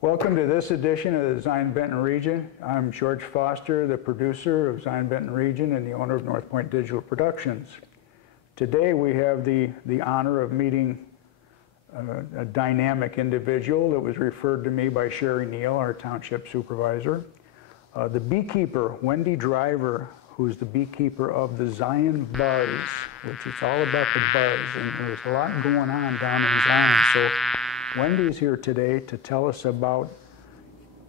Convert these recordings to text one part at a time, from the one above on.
Welcome to this edition of the Zion Benton Region. I'm George Foster, the producer of Zion Benton Region and the owner of North Point Digital Productions. Today we have the honor of meeting a dynamic individual that was referred to me by Sherry Neal, our township supervisor. The beekeeper, Wendy Driver, who's the beekeeper of the Zion Buzz, which is all about the buzz, and there's a lot going on down in Zion. So Wendy's here today to tell us about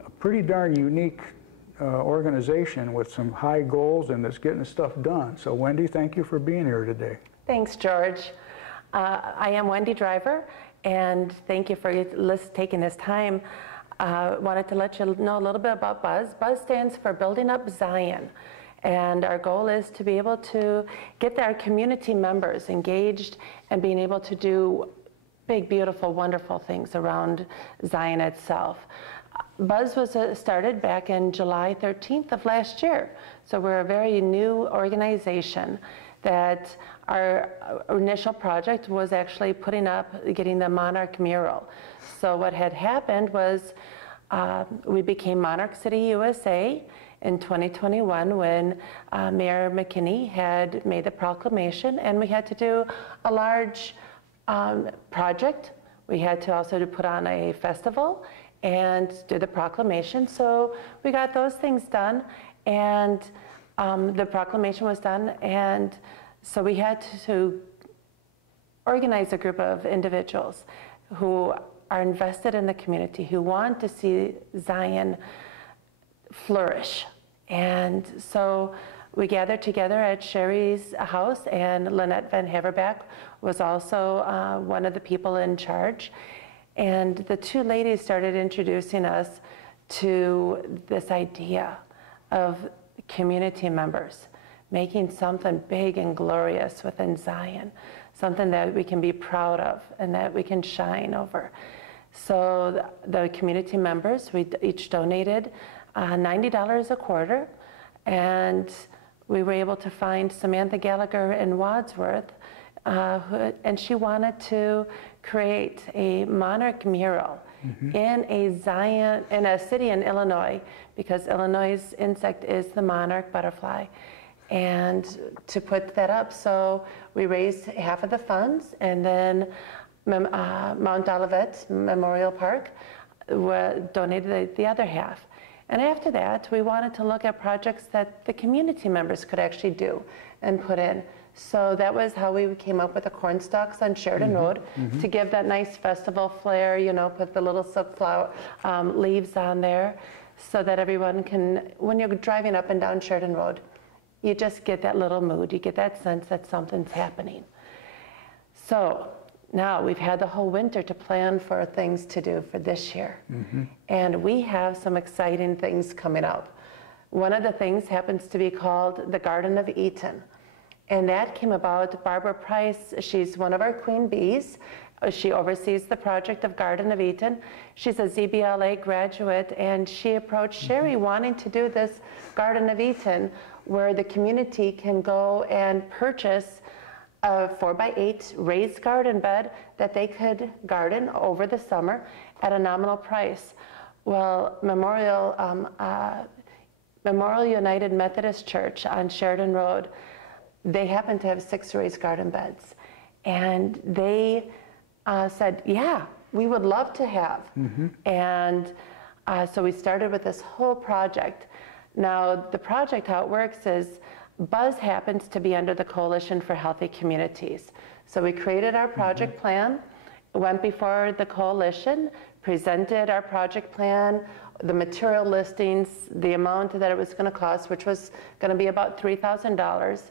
a pretty darn unique organization with some high goals and that's getting stuff done. So Wendy, thank you for being here today. Thanks, George. I am Wendy Driver, and thank you for taking this time. Wanted to let you know a little bit about BUZZ. BUZZ stands for Building Up Zion, and our goal is to be able to get our community members engaged and being able to do big, beautiful, wonderful things around Zion itself. BUZZ was started back in July 13th of last year, so we're a very new organization. That our initial project was actually getting the Monarch mural. So what had happened was we became Monarch City, USA in 2021 when Mayor McKinney had made the proclamation, and we had to do a large project. We had to also put on a festival and do the proclamation. So we got those things done, and the proclamation was done, and so we had to organize a group of individuals who are invested in the community, who want to see Zion flourish. And so we gathered together at Sherry's house, and Lynette Van Haverback was also one of the people in charge. And the two ladies started introducing us to this idea of community members making something big and glorious within Zion, something that we can be proud of and that we can shine over. So the community members, we each donated $90 a quarter, and we were able to find Samantha Gallagher in Wadsworth, and she wanted to create a Monarch mural in a city in Illinois, because Illinois' insect is the monarch butterfly, and to put that up. So we raised half of the funds, and then Mount Olivet Memorial Park donated the other half. And after that, we wanted to look at projects that the community members could actually do and put in. So that was how we came up with the corn stalks on Sheridan Road to give that nice festival flair, you know, put the little silk flower leaves on there so that everyone can, when you're driving up and down Sheridan Road, you just get that little mood, you get that sense that something's happening. So now we've had the whole winter to plan for things to do for this year. And we have some exciting things coming up. One of the things happens to be called the Garden of Eden. And that came about, Barbara Price, she's one of our queen bees. She oversees the project of Garden of Eden. She's a ZBLA graduate, and she approached Sherry wanting to do this Garden of Eden where the community can go and purchase a 4x8 raised garden bed that they could garden over the summer at a nominal price. Well, Memorial United Methodist Church on Sheridan Road, they happen to have 6 raised garden beds. And they said, yeah, we would love to have. And so we started with this whole project. Now, the project, how it works is BUZZ happens to be under the Coalition for Healthy Communities. So we created our project plan, went before the coalition, presented our project plan, the material listings, the amount that it was going to cost, which was going to be about $3,000.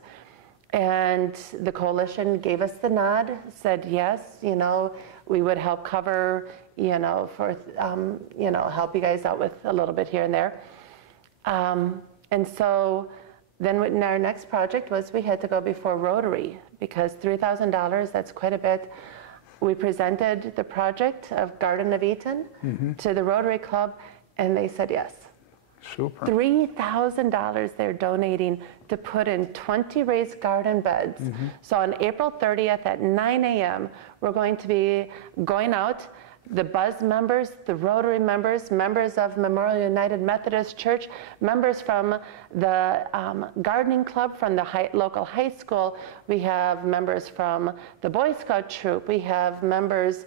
And the coalition gave us the nod, said yes, you know, we would help cover, you know, for, you know, help you guys out with a little bit here and there. And so then our next project was we had to go before Rotary, because $3,000, that's quite a bit. We presented the project of Garden of Eden to the Rotary Club, and they said yes. Super. $3,000 they're donating to put in 20 raised garden beds. So on April 30th at 9 a.m., we're going to be going out the Buzz members, the Rotary members, members of Memorial United Methodist Church, members from the gardening club from the local high school. We have members from the Boy Scout troop. We have members,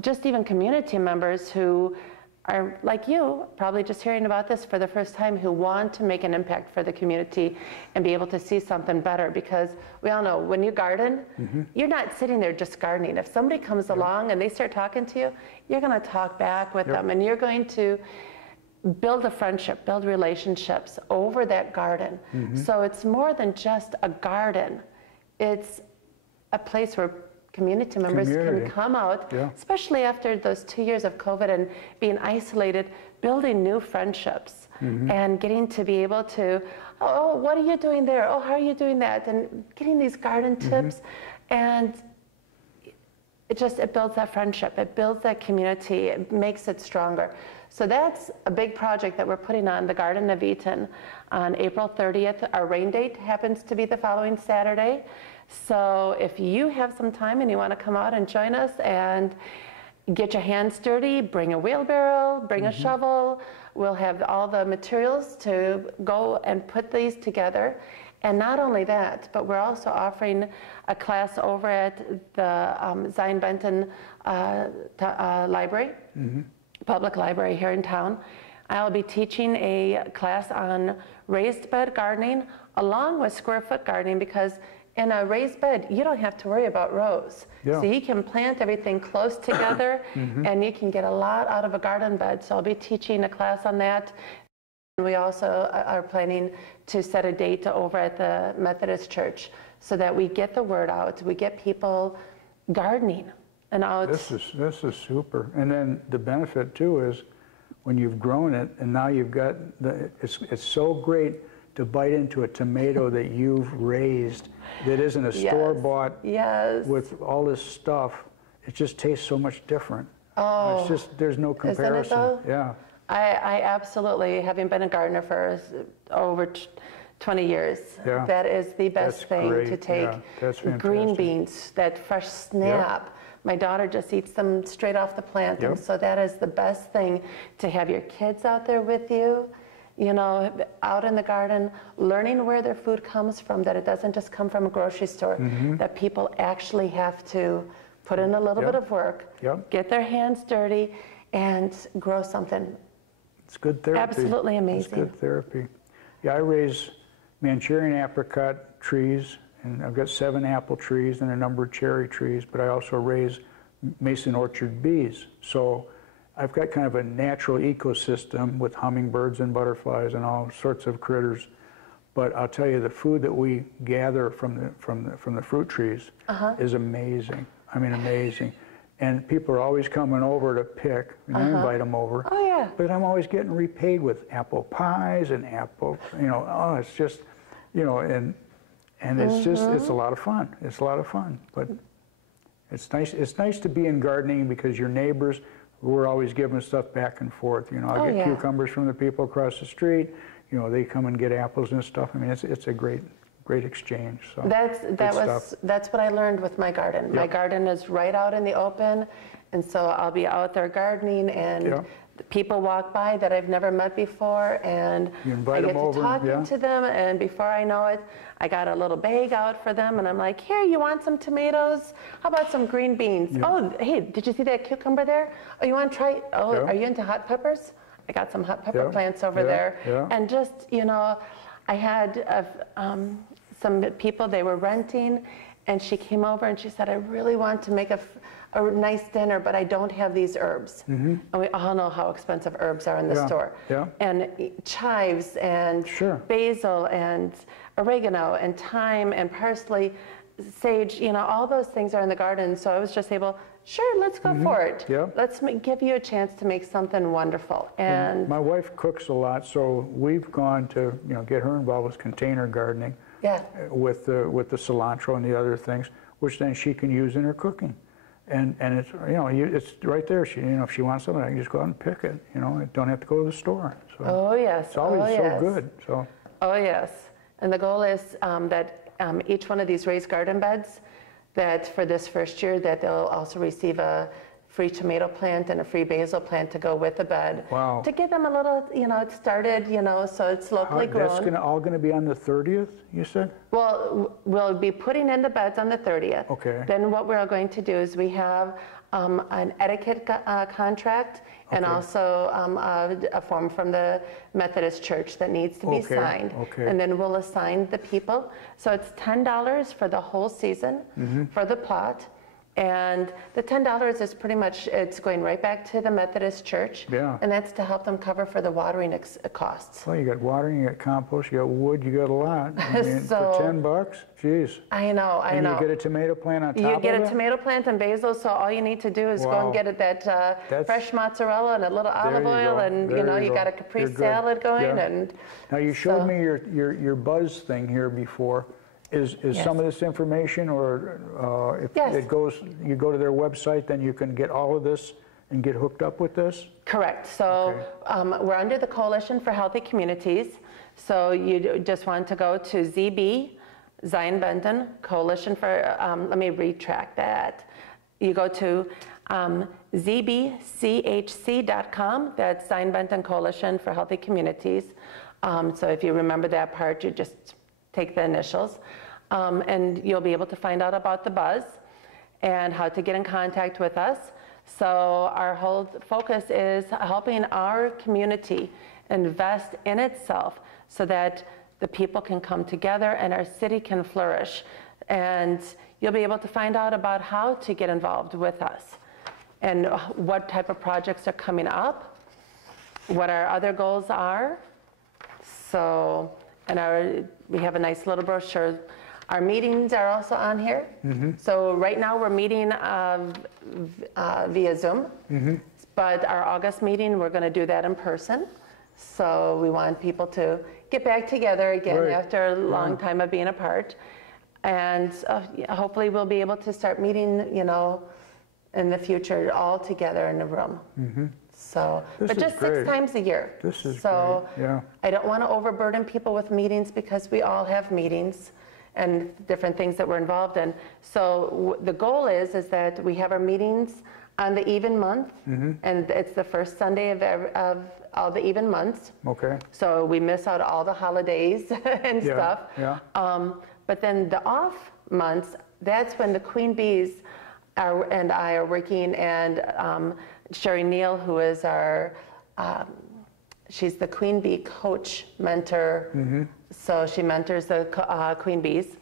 just even community members who are like you, probably just hearing about this for the first time, who want to make an impact for the community and be able to see something better. Because we all know when you garden, you're not sitting there just gardening. If somebody comes along and they start talking to you, you're going to talk back with them, and you're going to build a friendship, build relationships over that garden. So it's more than just a garden. It's a place where community members can come out, especially after those 2 years of COVID and being isolated, building new friendships and getting to be able to, oh, what are you doing there? Oh, how are you doing that? And getting these garden tips. And it builds that friendship. It builds that community. It makes it stronger. So that's a big project that we're putting on the Garden of Eaton on April 30th. Our rain date happens to be the following Saturday. So if you have some time and you want to come out and join us and get your hands dirty, bring a wheelbarrow, bring a shovel. We'll have all the materials to go and put these together. And not only that, but we're also offering a class over at the Zion Benton Library, public library here in town. I'll be teaching a class on raised bed gardening along with square foot gardening, because in a raised bed, you don't have to worry about rows. So you can plant everything close together and you can get a lot out of a garden bed. So I'll be teaching a class on that. We also are planning to set a date over at the Methodist Church so that we get the word out, we get people gardening and out. This is super. And then the benefit too is when you've grown it and now you've got, it's so great to bite into a tomato that you've raised that isn't a store-bought with all this stuff. It just tastes so much different. Oh, it's just, there's no comparison. Isn't it though? Yeah. I absolutely, having been a gardener for over 20 years, that is the best thing to take. Green beans, that fresh snap. My daughter just eats them straight off the plant, and so that is the best thing, to have your kids out there with you, you know, out in the garden, learning where their food comes from, that it doesn't just come from a grocery store, that people actually have to put in a little bit of work, get their hands dirty, and grow something. It's good therapy. Absolutely amazing. It's good therapy. Yeah, I raise Manchurian apricot trees, and I've got 7 apple trees and a number of cherry trees, but I also raise mason orchard bees. So I've got kind of a natural ecosystem with hummingbirds and butterflies and all sorts of critters. But I'll tell you, the food that we gather from the fruit trees is amazing. I mean, amazing. And people are always coming over to pick, and I invite them over. Oh, yeah. But I'm always getting repaid with apple pies and apple, you know, oh, it's just, you know, and it's just, it's a lot of fun. It's a lot of fun. But it's nice to be in gardening, because your neighbors, we're always giving stuff back and forth. You know, I get cucumbers from the people across the street. You know, they come and get apples and stuff. I mean, it's a great exchange. So that's what I learned with my garden. My garden is right out in the open, and so I'll be out there gardening, and people walk by that I've never met before, and I get to talking to them, and before I know it, I got a little bag out for them, and I'm like, here, you want some tomatoes? How about some green beans? Oh, hey, did you see that cucumber there? Oh, you want to try? Oh, are you into hot peppers? I got some hot pepper plants over there. And just, you know, I had some people, they were renting, and she came over and she said, I really want to make a nice dinner, but I don't have these herbs. And we all know how expensive herbs are in the store. And chives and basil and oregano and thyme and parsley, sage, you know, all those things are in the garden. So I was just able, sure, let's go for it. Let's give you a chance to make something wonderful. And my wife cooks a lot, so we've gone to, you know, get her involved with container gardening. With the cilantro and the other things, which then she can use in her cooking, and it's, you know, it's right there. She, you know, if she wants something, I can just go out and pick it. You know, I don't have to go to the store. So it's always so good. So and the goal is that each one of these raised garden beds, that for this first year, that they'll also receive a free tomato plant and a free basil plant to go with the bed. Wow. To get them a little, it started, so it's locally grown. That's all going to be on the 30th, you said? Well, we'll be putting in the beds on the 30th. Okay. Then what we're going to do is we have an etiquette contract and Okay. also a form from the Methodist Church that needs to be Okay, signed. okay. And then we'll assign the people. So it's $10 for the whole season for the plot. And the $10 is pretty much, it's going right back to the Methodist Church. Yeah. And that's to help them cover for the watering costs. Well, you got watering, you got compost, you got wood, you got a lot. I mean, So- for $10, geez. I know. And you get a tomato plant on top of it? You get a tomato plant and basil, so all you need to do is go Wow. and get it that That's- fresh mozzarella and a little olive you oil, go. and There you go. got a Capri You're good. salad going, Yeah. and Now, you showed So- me your buzz thing here before. Is Yes. some of this information, or if Yes. it goes, you go to their website, then you can get all of this and get hooked up with this? correct. So we're under the Coalition for Healthy Communities. So you just want to go to ZB, Zion Benton Coalition for. Let me retract that. You go to zbchc.com. That's Zion Benton Coalition for Healthy Communities. So if you remember that part, you just take the initials, and you'll be able to find out about the buzz and how to get in contact with us. So our whole focus is helping our community invest in itself so that the people can come together and our city can flourish. And you'll be able to find out about how to get involved with us and what type of projects are coming up, what our other goals are. So, we have a nice little brochure. Our meetings are also on here. So right now we're meeting via Zoom, but our August meeting, we're going to do that in person. So we want people to get back together again Right. after a long time of being apart. And hopefully we'll be able to start meeting, in the future all together in the room. So, This but is just great. 6 times a year. This is so great, yeah. I don't want to overburden people with meetings because we all have meetings and different things that we're involved in. So the goal is that we have our meetings on the even month, and it's the first Sunday of all the even months. Okay. So we miss out all the holidays and Yeah, stuff. yeah. But then the off months, that's when the Queen Bees and I are working, and Sherry Neal, who is our, she's the Queen Bee coach mentor. So she mentors the Queen Bees.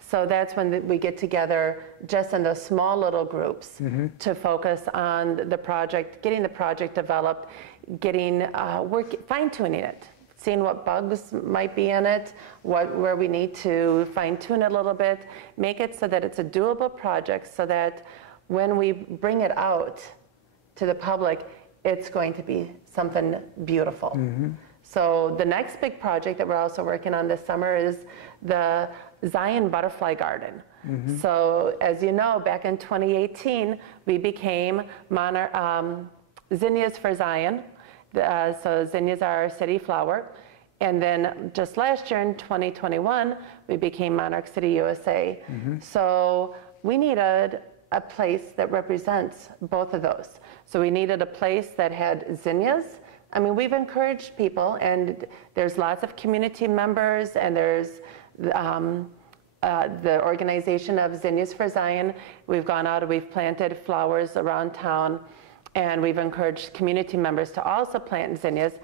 So that's when we get together just in the small little groups to focus on the project, getting the project developed, getting fine-tuning it, seeing what bugs might be in it, where we need to fine-tune it a little bit, make it so that it's a doable project so that when we bring it out to the public, it's going to be something beautiful. So the next big project that we're also working on this summer is the Zion Butterfly Garden. So as you know, back in 2018, we became Zinnias for Zion. So zinnias are our city flower. And then just last year in 2021, we became Monarch City USA. So we needed a place that represents both of those. So we needed a place that had zinnias. I mean, we've encouraged people, and there's lots of community members, and there's the organization of Zinnias for Zion. We've gone out and we've planted flowers around town, and we've encouraged community members to also plant zinnias.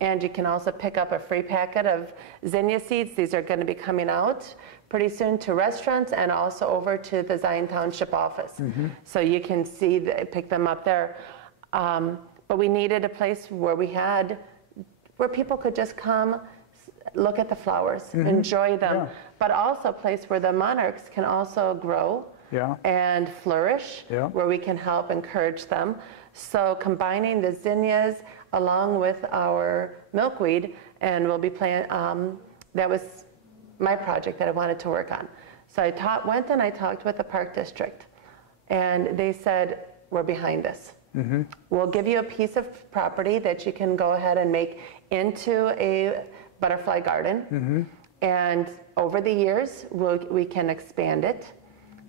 And you can also pick up a free packet of zinnia seeds. These are going to be coming out pretty soon to restaurants and also over to the Zion Township office. So you can pick them up there. But we needed a place where people could just come, look at the flowers, enjoy them, but also a place where the monarchs can also grow and flourish, where we can help encourage them. So combining the zinnias along with our milkweed, and we'll be that was my project that I wanted to work on. So I went and I talked with the Park District, and they said, we're behind this. We'll give you a piece of property that you can go ahead and make into a butterfly garden. And over the years, we can expand it.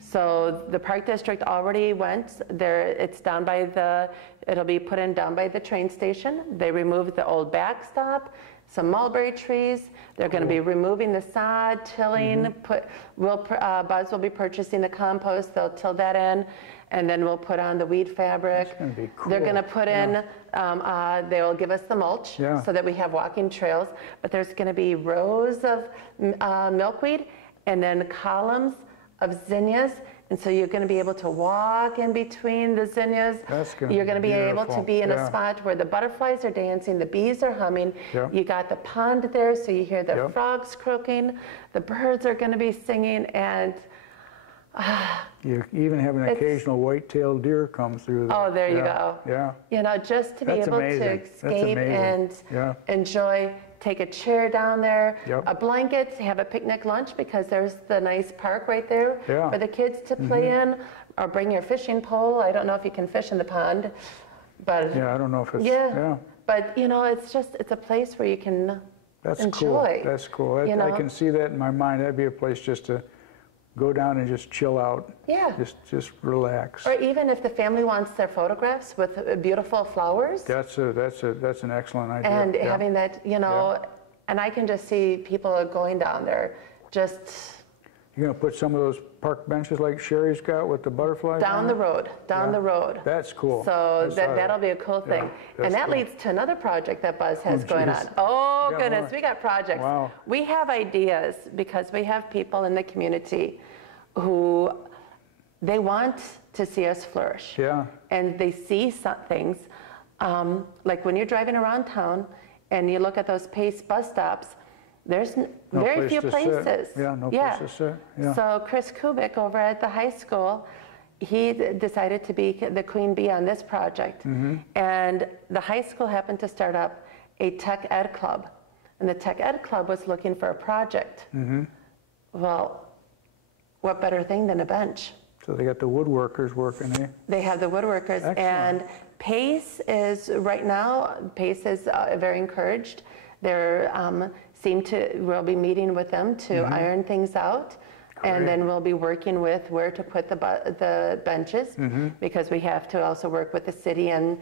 So the Park District already went there. It's down by it'll be put in down by the train station. They removed the old backstop, some mulberry trees. They're going to be removing the sod, tilling. Buzz will be purchasing the compost. They'll till that in, and then we'll put on the weed fabric. That's going to be cool. They're going to put in, they will give us the mulch so that we have walking trails. But there's going to be rows of milkweed and then columns of zinnias. And so you're going to be able to walk in between the zinnias. You're going to be able to be in a spot where the butterflies are dancing, the bees are humming. You got the pond there, so you hear the frogs croaking. The birds are going to be singing, and you even have an occasional white-tailed deer come through there. Oh, there you go. Yeah. You know, just to be able to escape and enjoy. Take a chair down there, a blanket, have a picnic lunch, because there's the nice park right there for the kids to play in, or bring your fishing pole. I don't know if you can fish in the pond, but I don't know if it's but you know, it's a place where you can enjoy. Cool. That's cool. I can see that in my mind. That'd be a place just to go down and just chill out. Yeah. Just relax. Or even if the family wants their photographs with beautiful flowers. That's an excellent idea. And having that, you know, and I can just see people going down there just. You're going to put some of those park benches like Sherry's got with the butterflies down the road, down the road. That's cool. So that'll be a cool thing. And that leads to another project that Buzz has going on. Oh goodness, we got projects. Wow. We have ideas because we have people in the community who they want to see us flourish. Yeah. And they see some things, like when you're driving around town and you look at those PACE bus stops, there's very few places. Yeah, no place to sit. Yeah. So Chris Kubik over at the high school, he decided to be the queen bee on this project. And the high school happened to start up a tech ed club. And the tech ed club was looking for a project. Well, what better thing than a bench? So they got the woodworkers working there. They have the woodworkers. Excellent. And PACE is, right now, PACE is very encouraged. We'll be meeting with them to iron things out. Great. And then we'll be working with where to put the benches, because we have to also work with the city and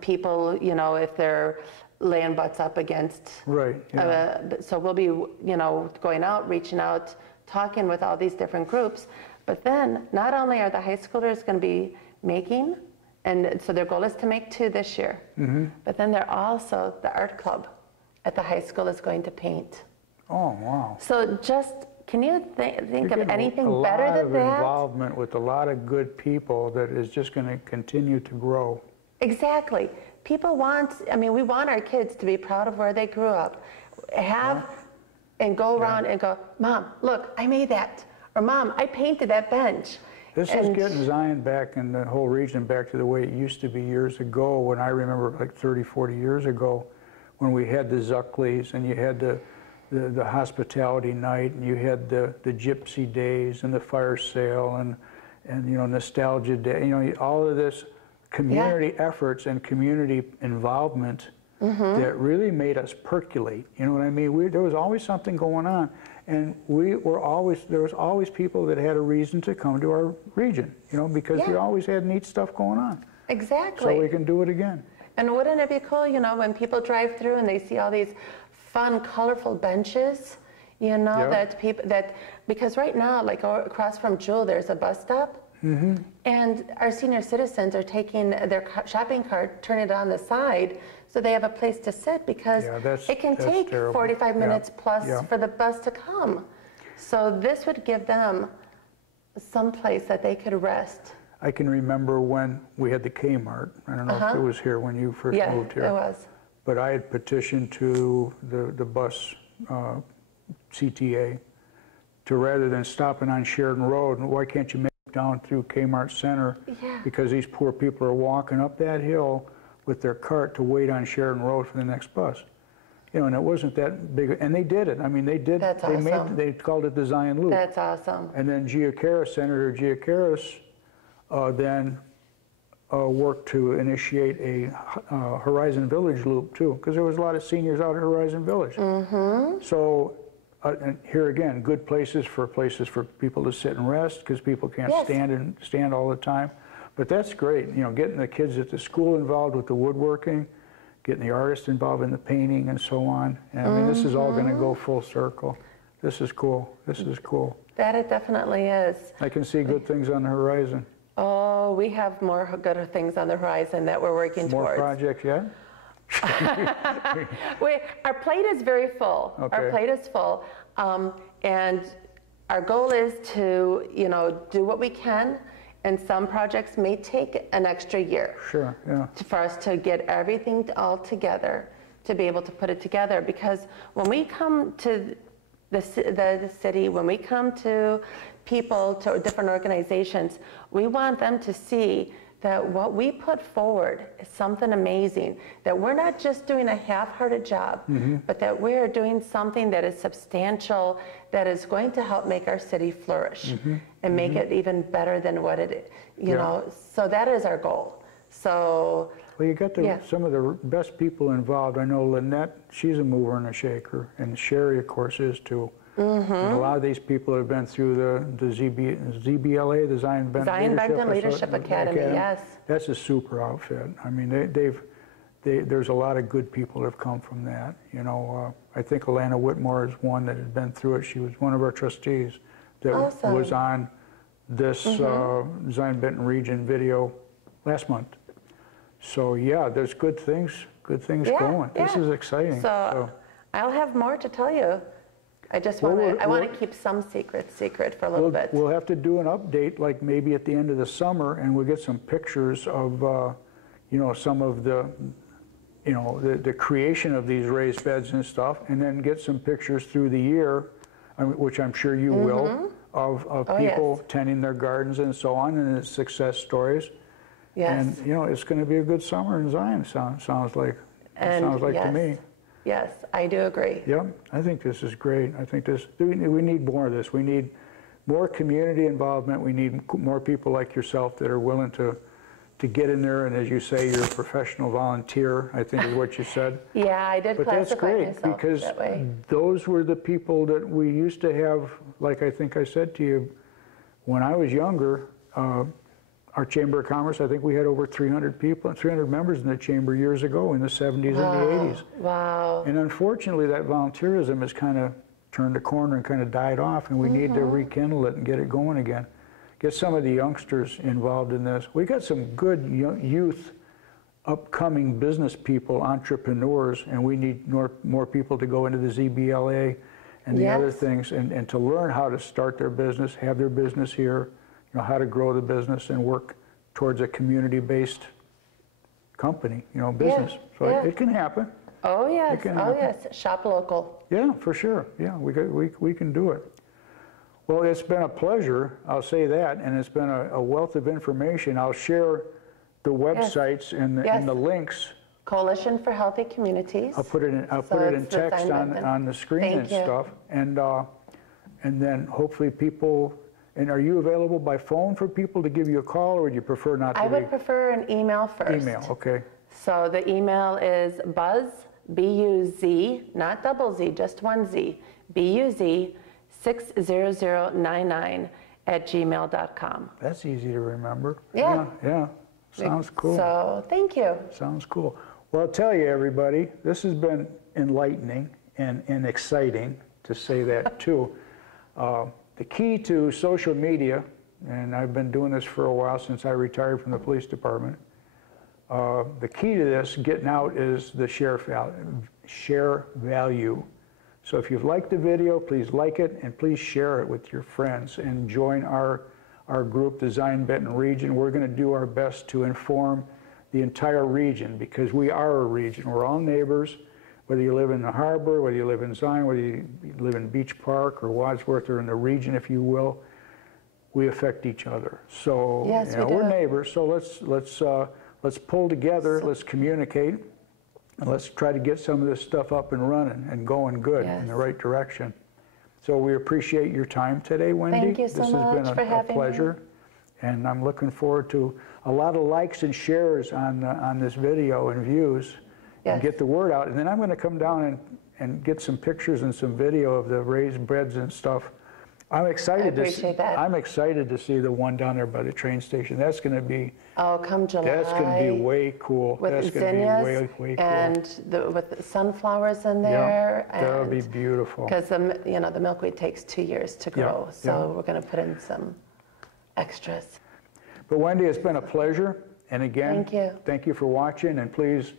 people, you know, if they're laying butts up against. Right. Yeah. So we'll be, you know, going out, reaching out, talking with all these different groups. But then not only are the high schoolers going to be making, and so their goal is to make 2 this year, but then they're also, the art club at the high school is going to paint. Oh, wow. So just, can you think of anything better than that? A lot of involvement with a lot of good people that is just going to continue to grow. Exactly. People want, I mean, we want our kids to be proud of where they grew up. And go around and go, Mom, look, I made that. Or Mom, I painted that bench. This is getting Zion back and the whole region back to the way it used to be years ago, when I remember like 30, 40 years ago, when we had the Zuckleys and you had the hospitality night and you had the gypsy days and the fire sale and you know, nostalgia day, you know, all of this community efforts and community involvement that really made us percolate. You know what I mean? There was always something going on, and there was always people that had a reason to come to our region, you know, because we always had neat stuff going on. Exactly. So we can do it again. And wouldn't it be cool, you know, when people drive through and they see all these fun, colorful benches, you know, because right now, like across from Jewel, there's a bus stop. And our senior citizens are taking their shopping cart, turning it on the side, so they have a place to sit, because it can take 45 minutes plus for the bus to come. So this would give them some place that they could rest. I can remember when we had the Kmart. I don't know if it was here when you first moved here. Yeah, it was. But I had petitioned to the bus CTA to, rather than stopping on Sheridan Road, why can't you make it down through Kmart Center? Because these poor people are walking up that hill with their cart to wait on Sheridan Road for the next bus. You know, and it wasn't that big, and they did it. I mean, they did. That's awesome. They called it the Zion Loop. That's awesome. And then Senator Giacaris, then worked to initiate a Horizon Village loop too, because there was a lot of seniors out at Horizon Village. So and here again, good places for people to sit and rest, because people can't Yes. stand all the time. But that's great, you know, getting the kids at the school involved with the woodworking, getting the artists involved in the painting and so on. And I mean, this is all going to go full circle. This is cool. This is cool. That it definitely is. I can see good things on the horizon. Oh, we have more good things on the horizon that we're working More towards. projects yet? Our plate is very full. Okay. Our plate is full, and our goal is to, you know, do what we can. And some projects may take an extra year. Sure, yeah. For us to get everything all together, to be able to put it together. Because when we come to the city, when we come to people, to different organizations, we want them to see that what we put forward is something amazing, that we're not just doing a half-hearted job, but that we are doing something that is substantial, that is going to help make our city flourish and make it even better than what it is, you know. So that is our goal. So, well, you got some of the best people involved. I know Lynette, she's a mover and a shaker, and Sherry, of course, is too. And a lot of these people have been through the ZBLA, the Zion Benton Leadership Academy, yes. That's a super outfit. I mean, there's a lot of good people that have come from that. You know, I think Alana Whitmore is one that had been through it. She was one of our trustees that was on this Zion Benton Region video last month. So yeah, there's good things going. This is exciting. So I'll have more to tell you. I just want to, I want to keep some secret for a little bit. We'll have to do an update, like maybe at the end of the summer, and we'll get some pictures of, you know, some of the, you know, the creation of these raised beds and stuff, and then get some pictures through the year, which I'm sure you will, of people tending their gardens and so on, and the success stories. Yes. And, you know, it's going to be a good summer in Zion, sounds like. Sounds like to me. Yes, I do agree. Yep, I think this is great. I think we need more of this. We need more community involvement. We need more people like yourself that are willing to get in there, and as you say, you're a professional volunteer, I think is what you said. Yeah, I did classify myself that way. But that's great, because those were the people that we used to have, like I think I said to you, when I was younger, our Chamber of Commerce, I think we had over 300 people, 300 members in the Chamber years ago in the 70s and the 80s. Wow. And unfortunately, that volunteerism has kind of turned a corner and kind of died off, and we need to rekindle it and get it going again. Get some of the youngsters involved in this. We got some good youth, upcoming business people, entrepreneurs, and we need more people to go into the ZBLA and the other things, and to learn how to start their business, have their business here, you know, how to grow the business and work towards a community-based company, you know, business. So it can happen. Oh yes, yes. Shop local. Yeah, for sure. Yeah, we can do it. Well, it's been a pleasure, I'll say that, and it's been a wealth of information. I'll share the websites and the links. Coalition for Healthy Communities. I'll put it in text on the screen and stuff, and then hopefully people. And are you available by phone for people to give you a call, or would you prefer not to? I would prefer an email first. Email, okay. So the email is buzz, B-U-Z, not double Z, just one Z, B-U-Z 60099 @gmail.com. That's easy to remember. Yeah. Yeah. Sounds cool. So thank you. Sounds cool. Well, I'll tell you, everybody, this has been enlightening and exciting, to say that too. The key to social media, and I've been doing this for a while since I retired from the police department, the key to this, getting out, is the share value. So if you've liked the video, please like it, and please share it with your friends, and join our group, the Zion Benton Region. We're going to do our best to inform the entire region, because we are a region. We're all neighbors. Whether you live in the harbor, whether you live in Zion, whether you live in Beach Park or Wadsworth, or in the region, if you will, we affect each other. So yes, we're neighbors. So let's pull together. Let's communicate, and let's try to get some of this stuff up and running and going good in the right direction. So we appreciate your time today, Wendy. Thank you so much This has been a pleasure, and I'm looking forward to a lot of likes and shares on this video and views. And get the word out. And then I'm going to come down and and get some pictures and some video of the raised beds and stuff. I'm excited I appreciate that. I'm excited to see the one down there by the train station. That's going to be Come July. That's going to be way cool. With That's going to be zinnias way cool. and with the sunflowers in there. Yeah, that'll be beautiful. Because the milkweed takes 2 years to grow, Yeah, so yeah. we're going to put in some extras. But Wendy, it's been a pleasure. And again, Thank you. thank you for watching. And please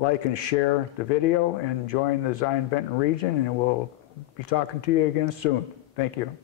like and share the video and join the Zion Benton Region. And we'll be talking to you again soon. Thank you.